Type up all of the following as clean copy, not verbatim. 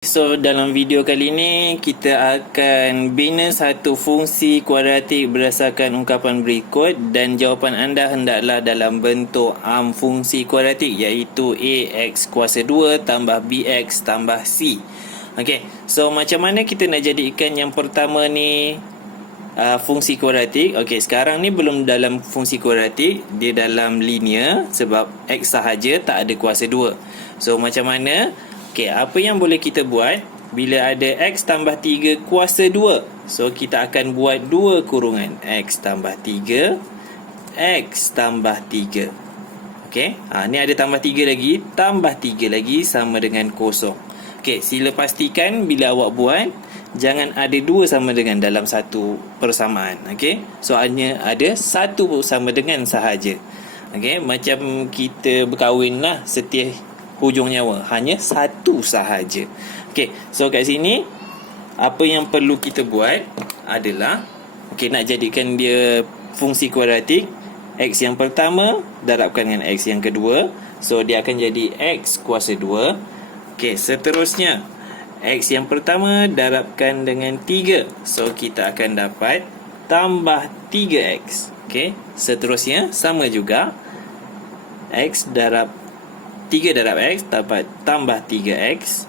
So, dalam video kali ini kita akan bina satu fungsi kuadratik berdasarkan ungkapan berikut dan jawapan anda hendaklah dalam bentuk fungsi kuadratik iaitu ax kuasa 2 tambah bx tambah c. Okey, so macam mana kita nak jadikan yang pertama ni fungsi kuadratik? Okey, sekarang ni belum dalam fungsi kuadratik, dia dalam linear sebab x sahaja, tak ada kuasa 2. So macam mana? Okey, apa yang boleh kita buat bila ada x tambah 3 kuasa 2? So, kita akan buat 2 kurungan x tambah 3, x tambah 3. Okey, ni ada tambah 3 lagi, tambah 3 lagi sama dengan kosong. Okey, sila pastikan bila awak buat, jangan ada 2 sama dengan dalam satu persamaan. Okey, soalnya ada satu sama dengan sahaja. Okey, macam kita berkahwin lah, setia hujung nyawa, hanya satu sahaja. Okey, so kat sini apa yang perlu kita buat adalah nak jadikan dia fungsi kuadratik, x yang pertama darabkan dengan x yang kedua, so dia akan jadi x kuasa 2. Okey, seterusnya x yang pertama darabkan dengan 3, so kita akan dapat tambah 3x. Okey, seterusnya sama juga, x darab 3 darab x dapat tambah 3x.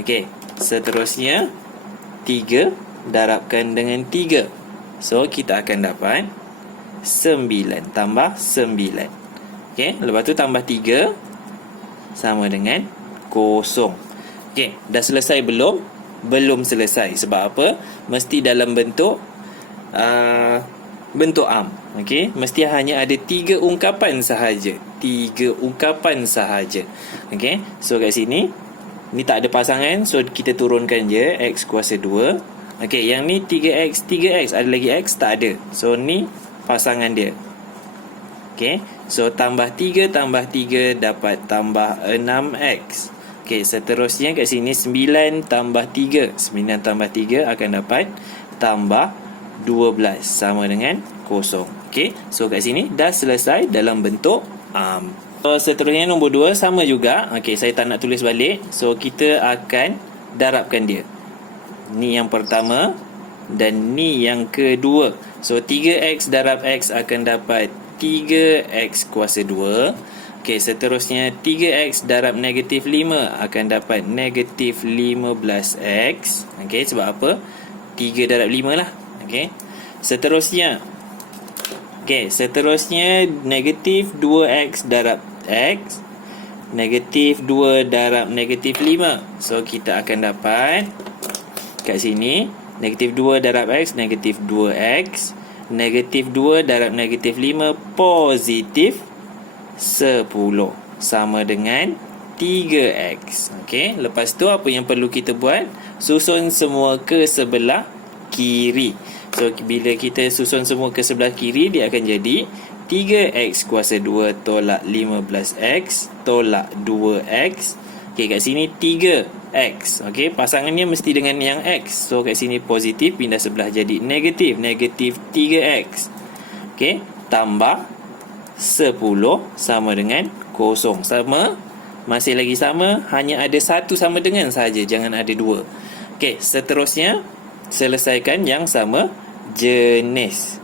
Okey, seterusnya 3 darabkan dengan 3, so kita akan dapat 9 tambah 9. Okey, lepas tu tambah 3 sama dengan kosong. Okey, dah selesai belum? Belum selesai. Sebab apa? Mesti dalam bentuk Okey, mesti hanya ada 3 ungkapan sahaja. 3 ungkapan sahaja. Okey, so kat sini ni tak ada pasangan, so kita turunkan je x kuasa 2. Okey, yang ni 3x, 3x, ada lagi x? Tak ada. So ni pasangan dia. Okey, so tambah 3 tambah 3 dapat tambah 6x. Okey, seterusnya kat sini 9 tambah 3. 9 tambah 3 akan dapat tambah 12 sama dengan kosong. Okey, so kat sini dah selesai dalam bentuk So, seterusnya nombor 2 sama juga. Okey, saya tak nak tulis balik, so kita akan darabkan dia. Ni yang pertama dan ni yang kedua. So 3x darab x akan dapat 3x kuasa 2. Okey, seterusnya 3x darab negatif 5 akan dapat negatif 15x. Okey, sebab apa? 3 darab 5 lah. Okey, seterusnya negatif 2x darab x, negatif 2 darab negatif 5. So kita akan dapat kat sini negatif 2 darab x, negatif 2x, negatif 2 darab negatif 5 positif 10 sama dengan 3x. Okey, lepas tu apa yang perlu kita buat? Susun semua ke sebelah kiri. So bila kita susun semua ke sebelah kiri, dia akan jadi 3x kuasa 2 tolak 15x tolak 2x. Okey, kat sini 3x. Okey, pasangannya mesti dengan yang x. So kat sini positif, pindah sebelah jadi negatif, negatif 3x. Okey, tambah 10 sama dengan kosong. Sama, masih lagi sama, hanya ada satu sama dengan saja, jangan ada 2. Okey, seterusnya selesaikan yang sama jenis.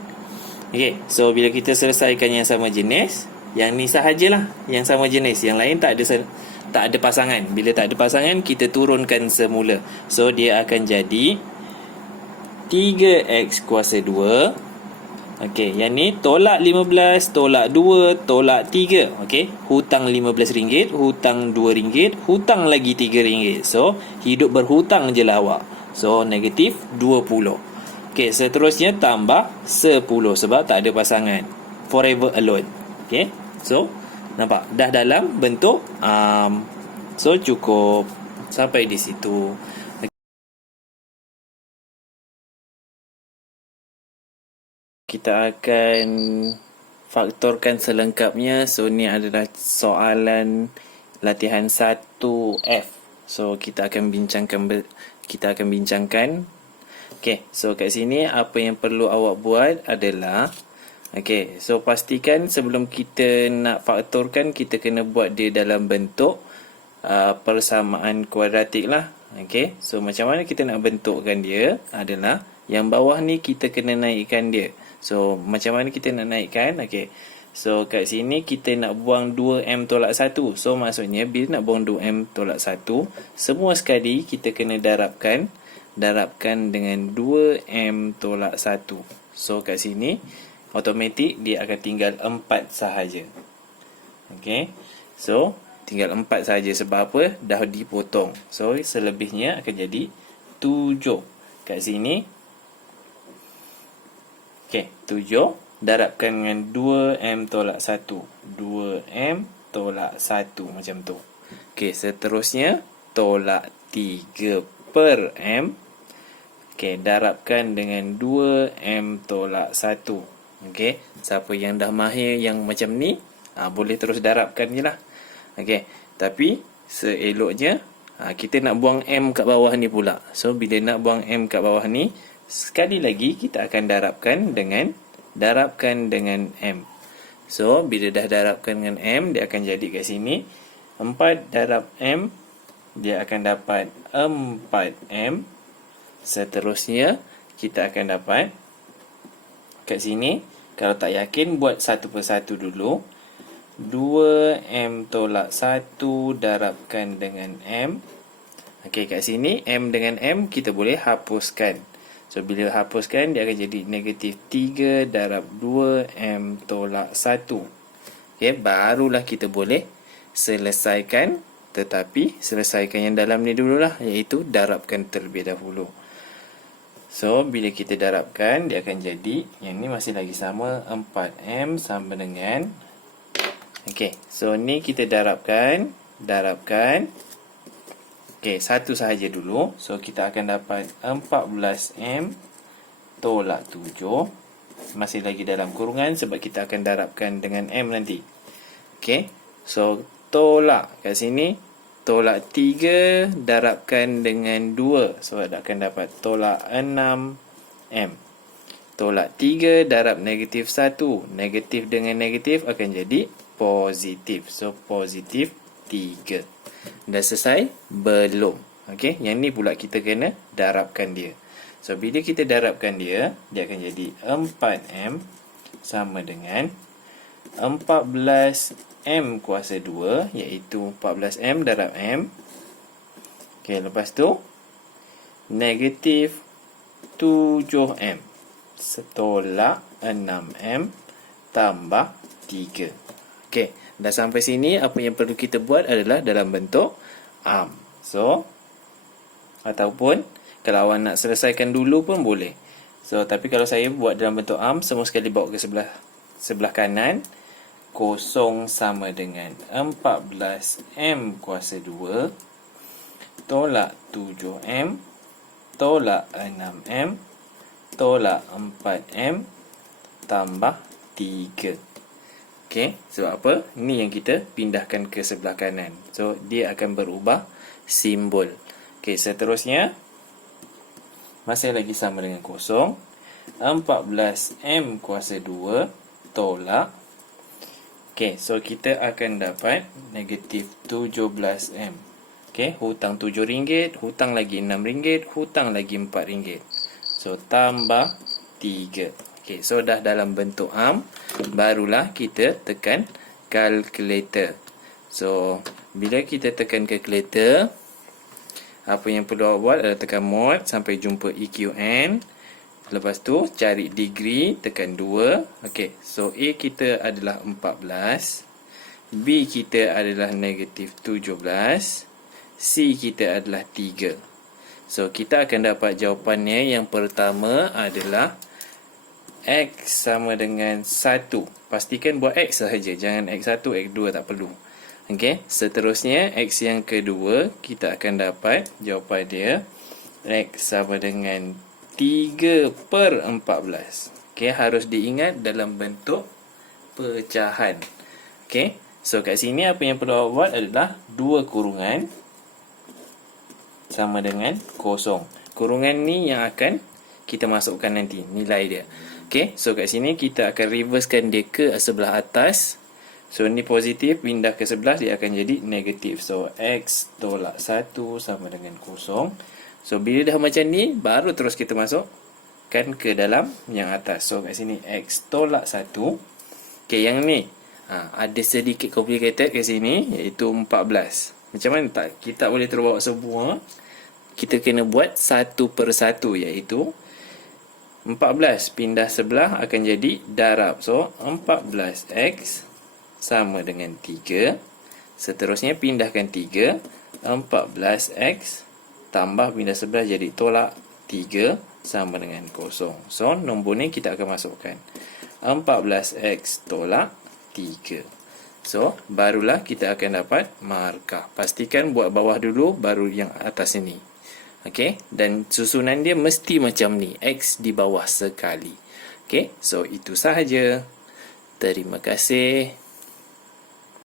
Okey, so bila kita selesaikan yang sama jenis, yang ni sahajalah yang sama jenis, yang lain tak ada pasangan. Bila tak ada pasangan, kita turunkan semula. So dia akan jadi 3x kuasa 2. Okey, yang ni tolak 15, tolak 2, tolak 3. Okey, hutang RM15, hutang RM2, hutang lagi RM3. So hidup berhutang je lah awak. So negatif 20. Okey, seterusnya tambah 10 sebab tak ada pasangan. Forever alone. Okey, so nampak dah dalam bentuk so cukup sampai di situ. Kita akan faktorkan selengkapnya. So ni adalah soalan latihan 1F. So kita akan bincangkan. Okey, so kat sini apa yang perlu awak buat adalah, okey, so pastikan sebelum kita nak faktorkan, kita kena buat dia dalam bentuk persamaan kuadratik lah. Okey, so macam mana kita nak bentukkan dia adalah yang bawah ni kita kena naikkan dia. So macam mana kita nak naikkan? Okey. So kat sini kita nak buang 2M tolak 1. So maksudnya bila nak buang 2M tolak 1, semua sekali kita kena darabkan dengan 2M tolak 1. So kat sini automatik dia akan tinggal 4 sahaja. Okey. So tinggal 4 sahaja sebab apa? Dah dipotong. So selebihnya akan jadi 7. Kat sini okey, 7 darabkan dengan 2M tolak 1. 2M tolak 1 macam tu. Okey, seterusnya tolak 3 per M. Okey, darabkan dengan 2M tolak 1. Okey, siapa yang dah mahir yang macam ni, boleh terus darabkan je lah. Okey, tapi seeloknya kita nak buang M kat bawah ni pula. So bila nak buang M kat bawah ni, sekali lagi kita akan darabkan dengan M. So bila dah darabkan dengan M, dia akan jadi kat sini 4 darab M, dia akan dapat 4M. Seterusnya kita akan dapat kat sini, kalau tak yakin buat satu persatu dulu. 2M tolak 1 darabkan dengan M. Okey, kat sini M dengan M kita boleh hapuskan. So bila hapuskan dia akan jadi negatif 3 darab 2M tolak 1. Okey, barulah kita boleh selesaikan. Tetapi selesaikan yang dalam ni dululah, iaitu darabkan terlebih dahulu. So bila kita darabkan dia akan jadi, yang ni masih lagi sama, 4M sama dengan, okey, so ni kita darabkan. Okey, satu sahaja dulu. So kita akan dapat 14M tolak 7. Masih lagi dalam kurungan sebab kita akan darabkan dengan M nanti. Okey, so tolak kat sini, tolak 3 darabkan dengan 2. So akan dapat tolak 6M. Tolak 3 darab negatif 1. Negatif dengan negatif akan jadi positif. So positif 3. Dah selesai? Belum. Okey, yang ni pula kita kena darabkan dia. So bila kita darabkan dia, dia akan jadi 4M sama dengan 14M kuasa 2, iaitu 14M darab M. Okey, lepas tu negatif 7M setolak 6M tambah 3. Okey, dah sampai sini, apa yang perlu kita buat adalah dalam bentuk ARM. So, ataupun kalau awak nak selesaikan dulu pun boleh. So, tapi kalau saya buat dalam bentuk ARM, semua sekali bawa ke sebelah kanan. Kosong sama dengan 14M kuasa 2 tolak 7M tolak 6M tolak 4M tambah 3. Okey, sebab apa? Ini yang kita pindahkan ke sebelah kanan. So, dia akan berubah simbol. Okey, seterusnya masih lagi sama dengan kosong. 14M kuasa 2 tolak. Okey, so kita akan dapat negatif 17M. Okey, hutang RM7, hutang lagi RM6, hutang lagi RM4. So, tambah 3. Okey, so dah dalam bentuk ARM, barulah kita tekan calculator. So, bila kita tekan calculator, apa yang perlu awak buat adalah tekan mod sampai jumpa EQN. Lepas tu cari degree, tekan 2. Okey, so A kita adalah 14, B kita adalah negatif 17, C kita adalah 3. So kita akan dapat jawapannya. Yang pertama adalah X sama dengan 1. Pastikan buat X sahaja, jangan X1, X2 tak perlu. Okey, seterusnya X yang kedua, kita akan dapat jawapan dia X sama dengan 3 per 14. Okey, harus diingat dalam bentuk pecahan. Okey, so kat sini apa yang perlu awak buat adalah 2 kurungan sama dengan kosong. Kurungan ni yang akan kita masukkan nanti nilai dia. Okey, so kat sini kita akan reversekan dia ke sebelah atas. So ni positif, pindah ke sebelah dia akan jadi negatif. So X tolak 1 sama dengan kosong. So bila dah macam ni, baru terus kita masukkan ke dalam yang atas. So kat sini X tolak 1. Okay, yang ni ada sedikit complicated ke sini, iaitu 14. Macam mana tak? Kita boleh terus bawa semua. Kita kena buat satu per satu, iaitu 14 pindah sebelah akan jadi darab. So 14X sama dengan 3. Seterusnya pindahkan 3. 14X tambah pindah sebelah jadi tolak 3 sama dengan kosong. So nombor ni kita akan masukkan 14X tolak 3. So barulah kita akan dapat markah. Pastikan buat bawah dulu, baru yang atas ini. Okey, dan susunan dia mesti macam ni, X di bawah sekali. Okey, so itu sahaja. Terima kasih.